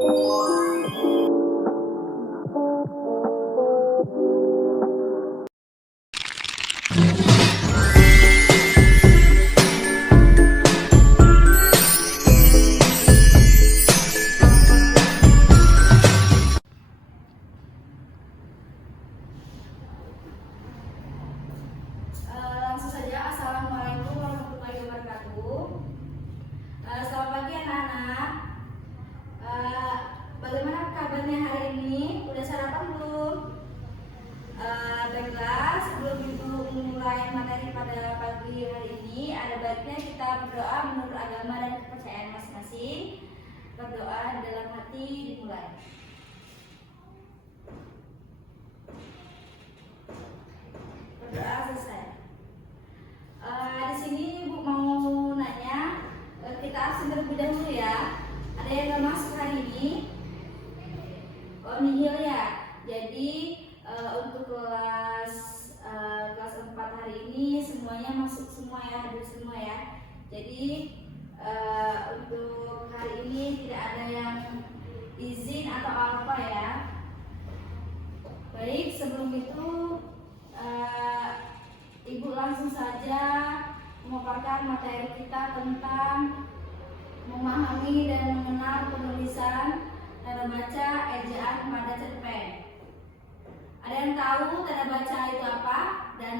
Langsung saja, Assalamualaikum warahmatullahi wabarakatuh. Selamat pagi anak-anak. Bagaimana kabarnya hari ini? Udah sarapan belum? Baiklah, sebelum ibu memulai materi pada pagi hari ini, ada baiknya kita berdoa menurut agama dan kepercayaan masing-masing. Berdoa di dalam hati dimulai. Berdoa selesai. Di sini ibu mau nanya, kita absen terlebih dahulu ya. Ada yang nggak masuk hari ini? Oh, nihil ya. Jadi untuk kelas 4 hari ini semuanya masuk semua ya, hadir semua ya. Jadi untuk hari ini tidak ada yang izin atau apa ya. Baik, sebelum itu ibu langsung saja memaparkan materi kita tentang memahami dan mengenal penulisan, tanda baca, ejaan pada cerpen. Ada yang tahu tanda baca itu apa dan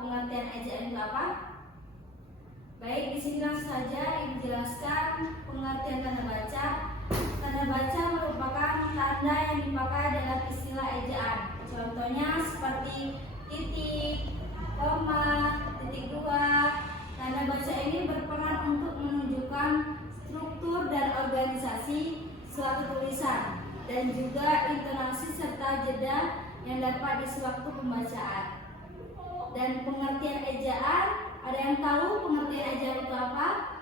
pengertian ejaan itu apa? Baik, di sini langsung saja ibu jelaskan pengertian tanda baca. Tanda baca merupakan tanda yang dipakai dalam istilah ejaan. Contohnya seperti titik, koma, titik dua. Tanda baca ini berperan untuk menunjukkan struktur dan organisasi suatu tulisan dan juga intonasi serta jeda yang dapat di sewaktu pembacaan. Dan pengertian ejaan, ada yang tahu pengertian ejaan itu apa?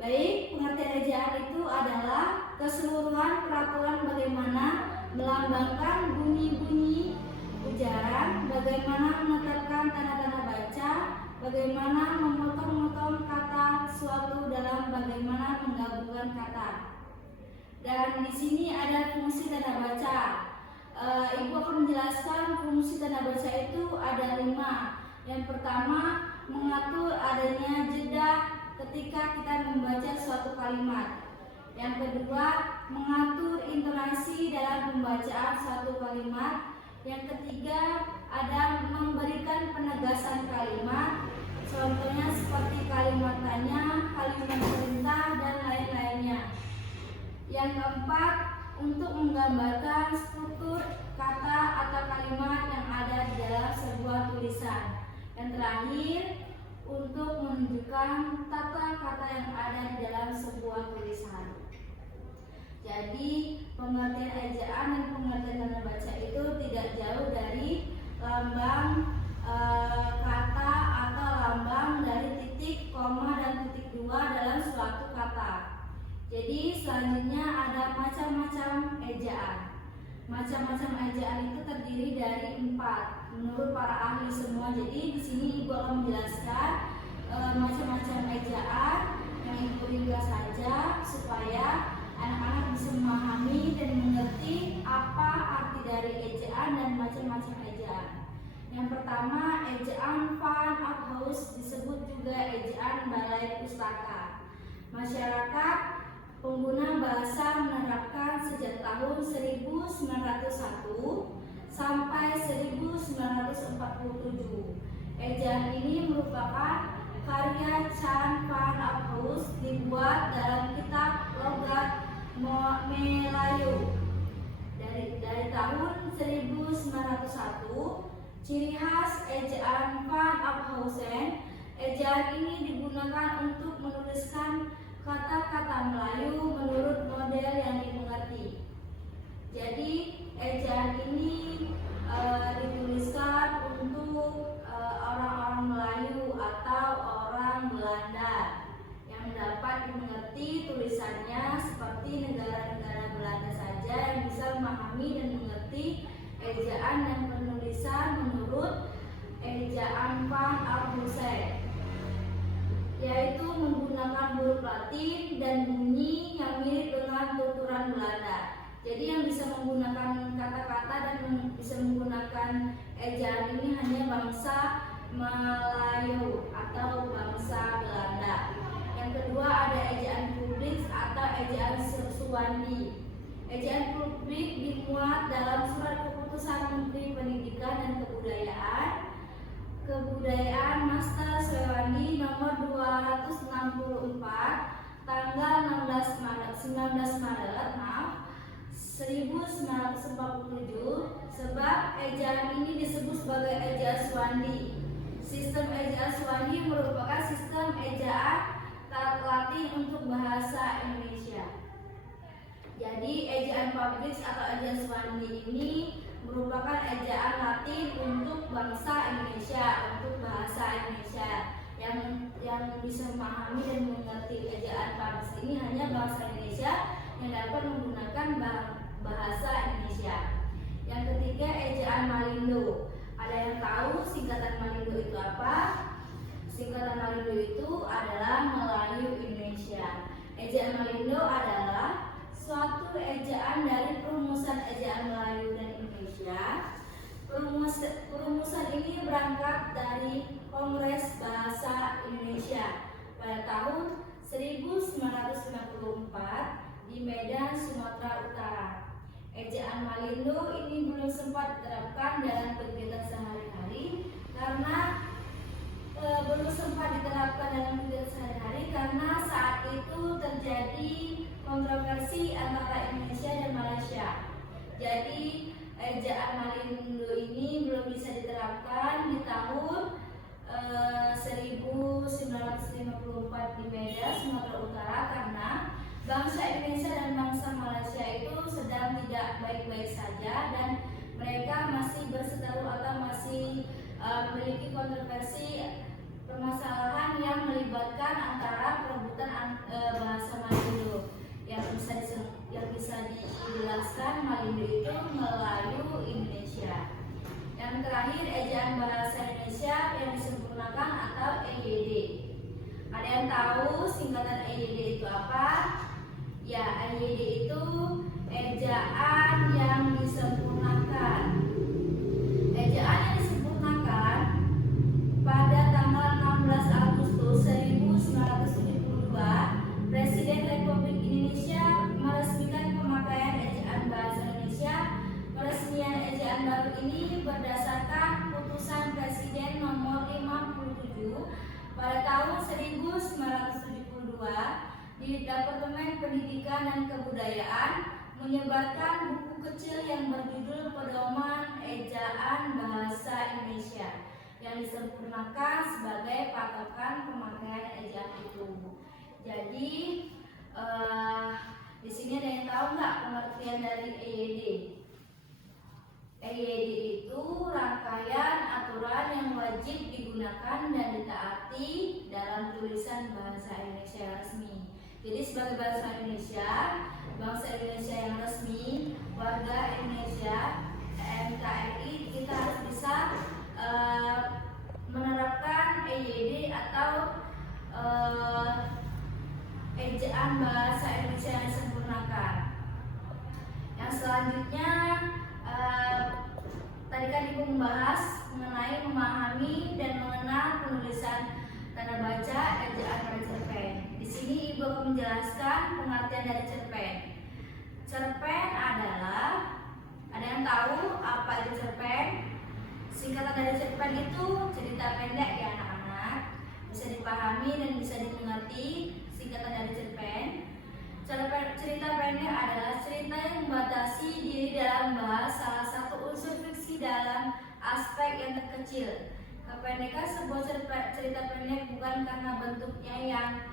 Baik, pengertian ejaan itu adalah keseluruhan peraturan bagaimana melambangkan bunyi-bunyi ujaran, bagaimana menetapkan tanda-tanda baca, bagaimana memotong-motong kata suatu dalam bagaimana menggabungkan kata. Dan di sini ada fungsi tanda baca. Ibu akan menjelaskan fungsi tanda baca itu ada 5. Yang pertama, mengatur adanya jeda ketika kita membaca suatu kalimat. Yang kedua, mengatur intonasi dalam pembacaan suatu kalimat. Yang ketiga, ada memberikan penegasan kalimat. Contohnya seperti kalimat tanya, kalimat perintah, dan lain-lainnya. Yang keempat, untuk menggambarkan struktur kata atau kalimat yang ada di dalam sebuah tulisan. Yang terakhir, untuk menunjukkan tata kata yang ada di dalam sebuah tulisan. Jadi pengertian ejaan dan pengertian tanda baca itu tidak jauh dari lambang kata atau lambang dari titik, koma, dan titik dua dalam suatu kata. Jadi selanjutnya ada macam-macam ejaan. Macam-macam ejaan itu terdiri dari 4 menurut para ahli semua. Jadi di sini ibu akan menjelaskan macam-macam ejaan yang ibu ringkas saja supaya anak-anak bisa memahami dan mengerti apa arti dari ejaan dan macam-macam ejaan. Yang pertama, ejaan Van Aphouse, disebut juga ejaan balai pustaka. Masyarakat pengguna bahasa menerapkan sejak tahun 1901 sampai 1947. Ejaan ini merupakan karya Chan Van Aphouse, dibuat dalam kitab logat Melayu dari tahun 1901. Ciri khas ejaan Van Aphausen, ejaan ini digunakan untuk menuliskan kata-kata Melayu menurut model yang dimengerti. Jadi ejaan ini dituliskan untuk orang-orang Melayu atau orang Belanda yang dapat dimengerti tulisannya, seperti negara-negara Belanda saja yang bisa memahami dan mengerti ejaan dan penulisan menurut ejaan Van Aphausen, yaitu menggunakan huruf Latin dan bunyi yang mirip Jadi yang bisa menggunakan kata-kata dan bisa menggunakan ejaan ini hanya bangsa Melayu atau bangsa Belanda. Yang kedua ada ejaan publik atau ejaan Suwandi. Ejaan publik dimuat dalam surat keputusan Menteri Pendidikan dan Kebudayaan Master Suwandi nomor 264 tanggal 19 Maret 1947, sebab ejaan ini disebut sebagai ejaan Suwandi. Sistem ejaan Suwandi merupakan sistem ejaan Latin untuk bahasa Indonesia. Jadi ejaan publik atau ejaan Suwandi ini merupakan ejaan Latin untuk bangsa Indonesia, untuk bahasa Indonesia. Yang bisa memahami dan mengerti ejaan publik ini hanya bangsa Indonesia yang dapat menggunakan bahasa Indonesia. Yang ketiga ejaan Malindo. Ada yang tahu singkatan Malindo itu apa? Singkatan Malindo itu adalah Melayu Indonesia. Ejaan Malindo adalah suatu ejaan dari perumusan ejaan Melayu dan Indonesia. Perumusan ini berangkat dari Kongres Bahasa Indonesia pada tahun 1954 di Medan, Sumatera Utara. Ejaan Malindo ini belum sempat diterapkan dalam kegiatan sehari-hari karena saat itu terjadi kontroversi antara Indonesia dan Malaysia. Jadi ejaan Malindo ini belum bisa diterapkan di tahun 1954 di Medan, Sumatera Utara karena bangsa Indonesia dan bangsa Malaysia itu sedang tidak baik-baik saja dan mereka masih berseteru atau masih memiliki kontroversi permasalahan yang melibatkan antara perebutan bahasa Malindo. Yang bisa dijelaskan Malindo itu Melayu Indonesia. Yang terakhir ejaan bahasa Indonesia yang disempurnakan atau EYD. Ada yang tahu singkatan EYD itu apa? Ya, EYD itu ejaan yang disempurnakan. Ejaan yang disempurnakan pada tanggal 16 Agustus 1972, Presiden Republik Indonesia meresmikan pemakaian ejaan bahasa Indonesia. Peresmian ejaan baru ini berdasarkan putusan Presiden nomor 57 pada tahun 1972 di Departemen Pendidikan dan Kebudayaan menyebarkan buku kecil yang berjudul Pedoman Ejaan Bahasa Indonesia yang disempurnakan sebagai patokan pemakaian ejaan itu. Jadi di sini ada yang tahu nggak pengertian dari EYD? EYD itu rangkaian aturan yang wajib digunakan dan ditaati dalam tulisan bahasa Indonesia resmi. Jadi sebagai bangsa Indonesia yang resmi, warga Indonesia, NKRI, kita harus bisa menerapkan EYD atau ejaan bahasa Indonesia yang disempurnakan. Yang selanjutnya tadi kan Ibu membahas mengenai memahami dan mengenal penulisan tanda baca ejaan pada cerpen. Di sini Ibu akan menjelaskan pengertian dari cerpen. Cerpen adalah, ada yang tahu apa itu cerpen? Singkatan dari cerpen itu cerita pendek ya anak-anak, bisa dipahami dan bisa dimengerti. Singkatan dari cerpen. Cerita pendek adalah cerita yang membatasi diri dalam bahas salah satu unsur fiksi dalam aspek yang terkecil. Kependekan sebuah cerita pendek bukan karena bentuknya yang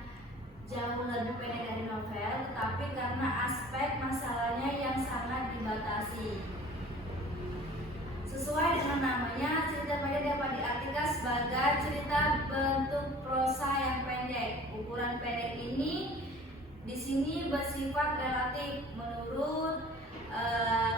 jauh lebih pendek dari novel, tetapi karena aspek masalahnya yang sangat dibatasi. Sesuai dengan namanya, cerita pendek dapat diartikan sebagai cerita bentuk prosa yang pendek. Ukuran pendek ini di sini bersifat relatif menurut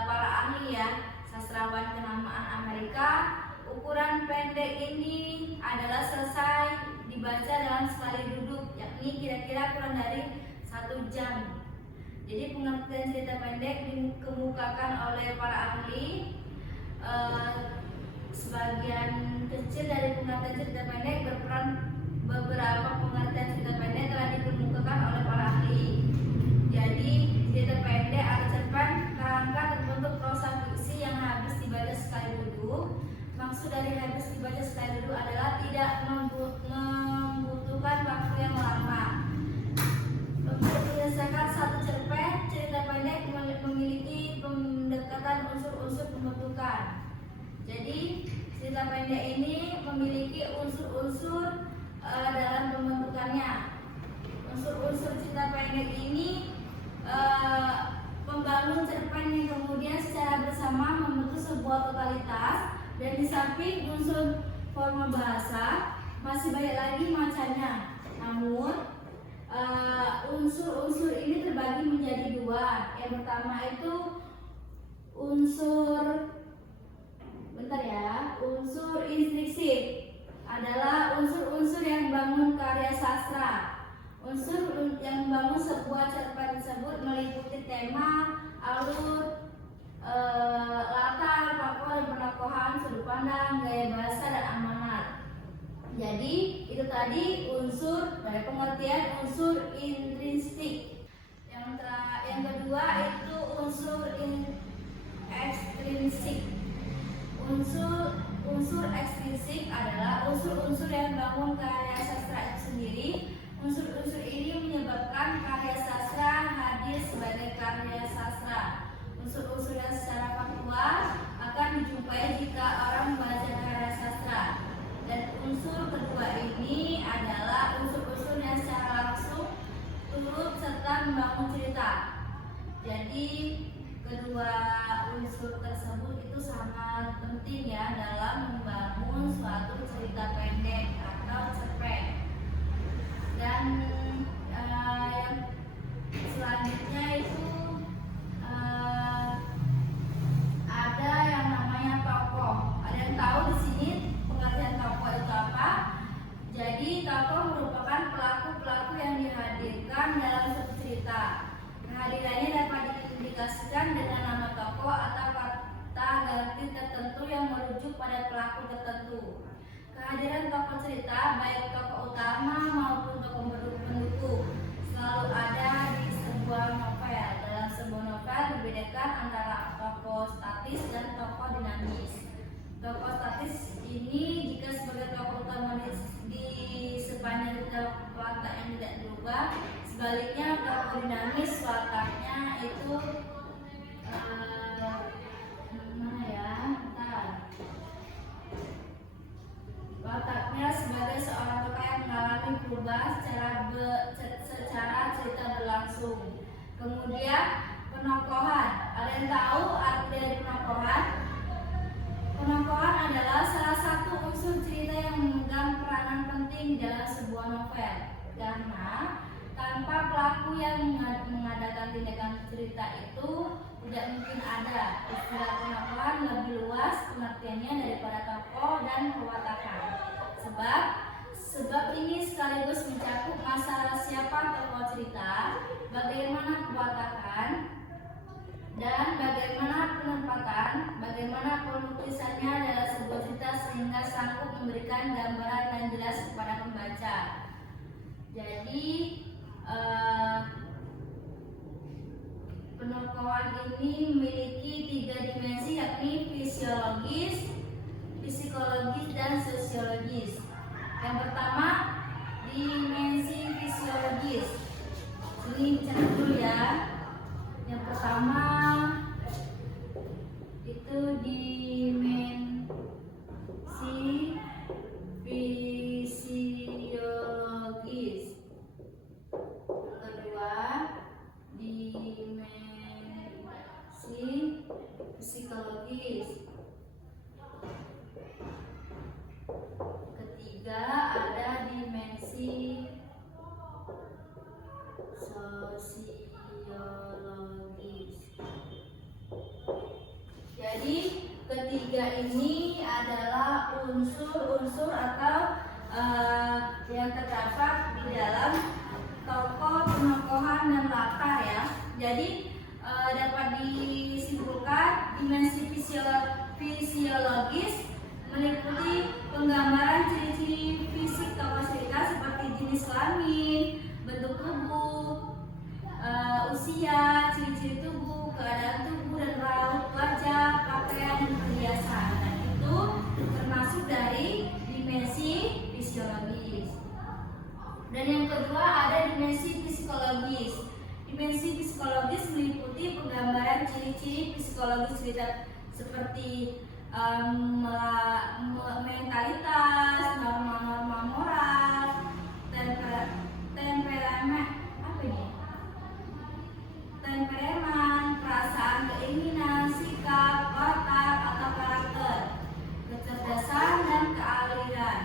para ahli ya, sastrawan kenamaan Amerika. Ukuran pendek ini adalah selesai dibaca dalam sekali duduk, yakni kira-kira kurang dari 1 jam. Jadi pengertian cerita pendek dikemukakan oleh para ahli. Sebagian kecil dari pengertian cerita pendek berperan. Beberapa pengertian cerita pendek telah dikemukakan oleh para ahli. Jadi cerita pendek atau cerpen kerangka terbentuk prosa fiksi yang habis dibaca sekali duduk. Maksud dari habis dibaca sekali duduk adalah tidak membutuhkan waktu yang lama. Untuk menyelesaikan satu cerpen, cerita pendek memiliki pendekatan unsur-unsur pembentukan. Jadi cerita pendek ini memiliki unsur-unsur dalam pembentukannya. Unsur-unsur cerita pendek ini membangun cerpen yang kemudian secara bersama membentuk sebuah totalitas. Dan di samping unsur forma bahasa masih banyak lagi macamnya. Namun unsur-unsur ini terbagi menjadi dua. Yang pertama itu unsur intrinsik, adalah unsur-unsur yang membangun karya sastra. Unsur yang membangun sebuah cerpen tersebut meliputi tema, alur, latar, tokoh dan penokohan, sudut pandang, gaya bahasa dan amanat. Jadi itu tadi unsur pada pengertian unsur intrinsik. Yang kedua itu unsur ekstrinsik. Unsur ekstrinsik adalah unsur-unsur yang membangun karya sastra itu sendiri. Unsur-unsur ini menyebabkan karya sastra hadir sebagai karya sastra. Unsur-unsur yang secara faktual akan dijumpai jika orang membaca karya sastra. Dan unsur kedua ini adalah unsur-unsur yang secara langsung turut serta membangun cerita. Jadi kedua unsur tersebut itu sangat penting ya dalam membangun suatu cerita pendek atau cerpen. Dan yang selanjutnya itu ada yang namanya tokoh. Ada yang tahu di sini pengertian tokoh itu apa? Jadi tokoh merupakan pelaku-pelaku yang dihadirkan dalam suatu cerita. Kehadirannya dapat diindikasikan dengan nama tokoh atau kata ganti tertentu yang merujuk pada pelaku tertentu. Kehadiran tokoh cerita, baik tokoh utama maupun tokoh pendukung, selalu ada di sebuah novel. Dalam sebuah novel dibedakan antara tokoh statis dan tokoh dinamis. Tokoh statis ini jika sebagai tokoh utama di sepanjang cerita watak yang tidak berubah. Sebaliknya tokoh dinamis wataknya itu wataknya sebagai seorang tokoh yang mengalami perubahan secara cerita berlangsung. Kemudian penokohan. Ada yang tahu arti dari penokohan? Penokohan adalah salah satu unsur cerita yang memegang peranan penting di dalam sebuah novel. Karena tanpa pelaku yang mengadakan tindakan cerita itu tidak mungkin ada. Istilah penokohan lebih luas pengertiannya daripada tokoh dan pewatakan. Sebab ini sekaligus mencakup masalah siapa tokoh cerita, bagaimana pewatakan, dan bagaimana penempatan, bagaimana penulisannya dalam sebuah cerita sehingga sanggup memberikan gambaran yang jelas kepada pembaca. Jadi penokohan ini memiliki 3 dimensi, yakni fisiologis, psikologis, dan sosiologis. Yang pertama, dimensi fisiologis. Ini bicara dulu ya. Yang pertama itu dimensi fisiologis. Kedua, dimensi psikologis. Ketiga, ada dimensi sosiologis. Jadi ketiga ini adalah unsur-unsur atau yang terdapat di dalam tokoh, penokohan, dan latar ya. Jadi dapat disimpulkan dimensi fisiologis meliputi penggambaran ciri-ciri fisik tokoh cerita seperti jenis kelamin, bentuk tubuh, usia, ciri-ciri tubuh, keadaan tubuh dan raut wajah, pakaian dan perhiasan. Dan itu termasuk dari dimensi fisiologis. Dan yang kedua ada dimensi psikologis. Dimensi psikologis meliputi penggambaran ciri-ciri psikologis cerita seperti mentalitas, norma-norma moral, temperamen, temperament, perasaan, keinginan, sikap, watak atau karakter, kecerdasan dan keahlian.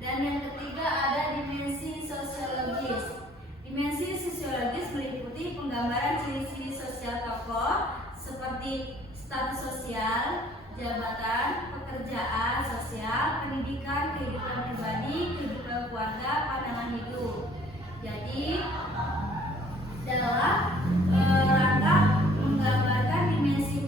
Dan yang ketiga ada dimensi sosiologis. Dimensi sosiologis meliputi penggambaran ciri-ciri sosial tokoh seperti status sosial, jabatan, pekerjaan sosial, pendidikan, kehidupan pribadi, kehidupan keluarga, pandangan hidup. Jadi dalam rangka menggambarkan dimensi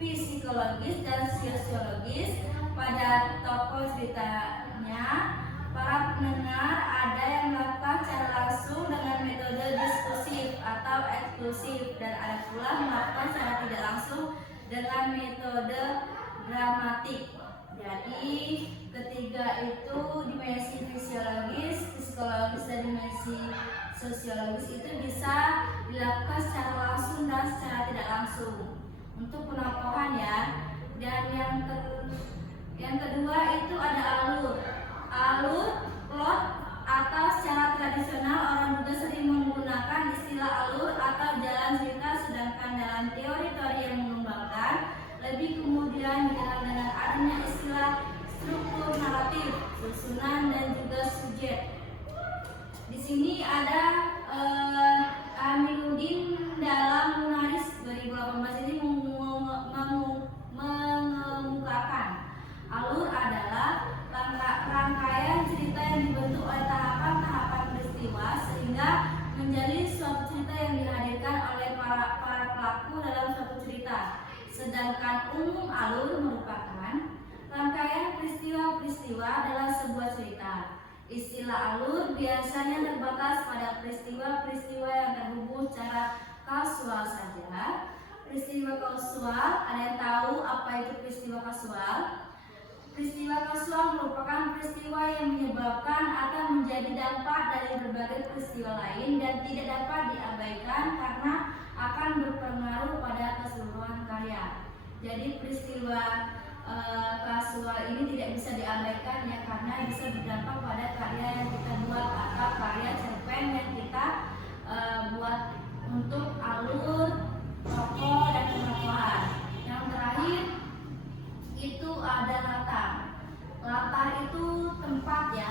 psikologis dan sosiologis pada tokoh ceritanya, para pendengar ada yang melakukan secara langsung dengan metode diskursif atau eksklusif, dan ada pula melakukan secara tidak langsung dengan metode dramatik. Jadi ketiga itu dimensi fisiologis, psikologis dan dimensi sosiologis itu bisa dilakukan secara langsung dan secara tidak langsung untuk penokohan ya. Dan yang kedua itu ada alur, plot, atau secara tradisional orang juga sering menggunakan istilah alur atau jalan cerita, sedangkan dalam teori-teori yang mengembangkan lebih kemudian dikenal dengan adanya istilah struktur naratif, susunan dan juga subjek. Di sini ada Aminuddin dalam Munaris 2018 ini mengemukakan alur adalah rangkaian cerita yang dibentuk oleh tahapan-tahapan peristiwa sehingga menjadi suatu cerita yang dihadirkan oleh para pelaku dalam suatu cerita. Sedangkan umum alur merupakan rangkaian peristiwa-peristiwa dalam sebuah cerita. Istilah alur biasanya terbatas pada peristiwa-peristiwa yang terhubung secara kausal saja. Peristiwa kausal, ada yang tahu apa itu peristiwa kausal? Peristiwa kausal merupakan peristiwa yang menyebabkan atau menjadi dampak dari berbagai peristiwa lain dan tidak dapat diabaikan karena akan berpengaruh pada keseluruhan karya. Jadi peristiwa kausal ini tidak bisa diabaikan ya, karena bisa berdampak pada karya yang kita buat atau karya cerpen yang kita buat untuk alur, tokoh dan penokohan. Yang terakhir itu ada latar. Latar itu tempat ya.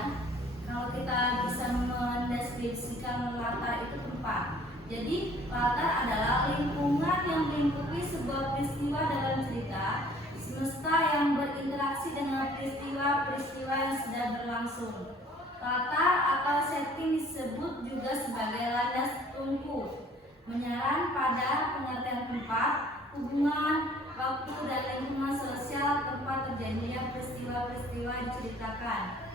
Kalau kita bisa mendeskripsikan latar itu tempat. Jadi latar adalah lingkungan yang melingkupi sebuah peristiwa dalam cerita, semesta yang berinteraksi dengan peristiwa-peristiwa yang sedang berlangsung. Latar atau setting disebut juga sebagai landas tungku, menyerang pada pengertian tempat, hubungan, waktu dan lingkungan sosial tempat terjadinya peristiwa-peristiwa diceritakan.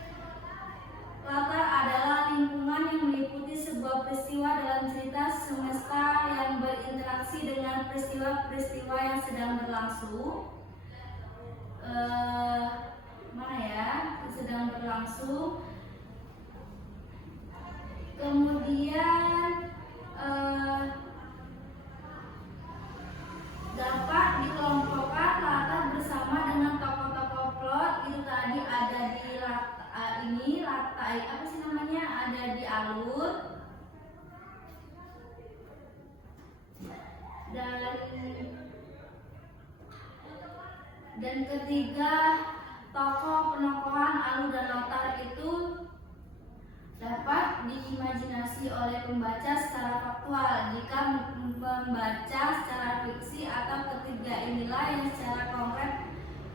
Latar adalah lingkungan yang meliputi sebuah peristiwa dalam cerita semesta yang berinteraksi dengan peristiwa-peristiwa yang sedang berlangsung. Sedang berlangsung. Kemudian dapat dikelompokkan latar bersama dengan tokoh-tokoh plot. Itu tadi ada di ada di alur, dan ketiga tokoh penokohan alur dan latar itu dapat diimajinasi oleh pembaca secara faktual jika membaca secara fiksi, atau ketiga inilah yang secara konkret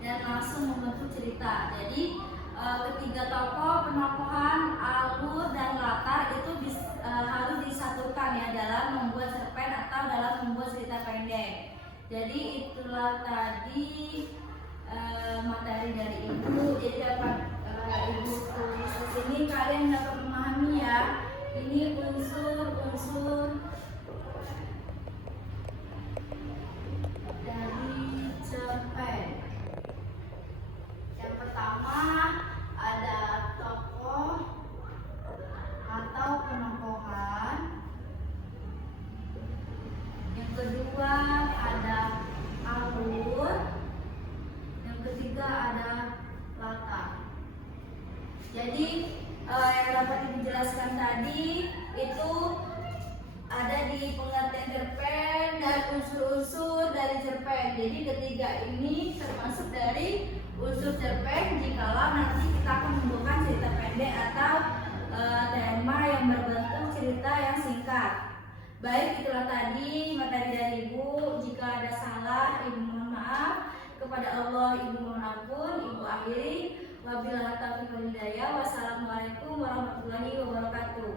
dan langsung membentuk cerita. Jadi ketiga tokoh penokohan alur dan latar itu bisa tadi materi dari ibu, jadi dapat ibu tulis di sini, kalian dapat memahami ya. Ini unsur-unsur dari cerpen. Yang pertama ada tokoh atau penokohan. Yang kedua ada alur. Yang ketiga ada latar. Jadi yang dapat dijelaskan tadi itu ada di pengertian cerpen dan unsur-unsur dari cerpen. Jadi ketiga ini termasuk dari unsur cerpen jikalau nanti kita akan membuat cerita pendek atau tema yang berbentuk cerita yang singkat. Baik, itulah tadi materi dari ibu. Jika ada salah, ibu mohon maaf. Kepada Allah ibu mohon ampun. Ibu akhiri. Wabillahi taufiq wal hidayah. Wassalamualaikum warahmatullahi wabarakatuh.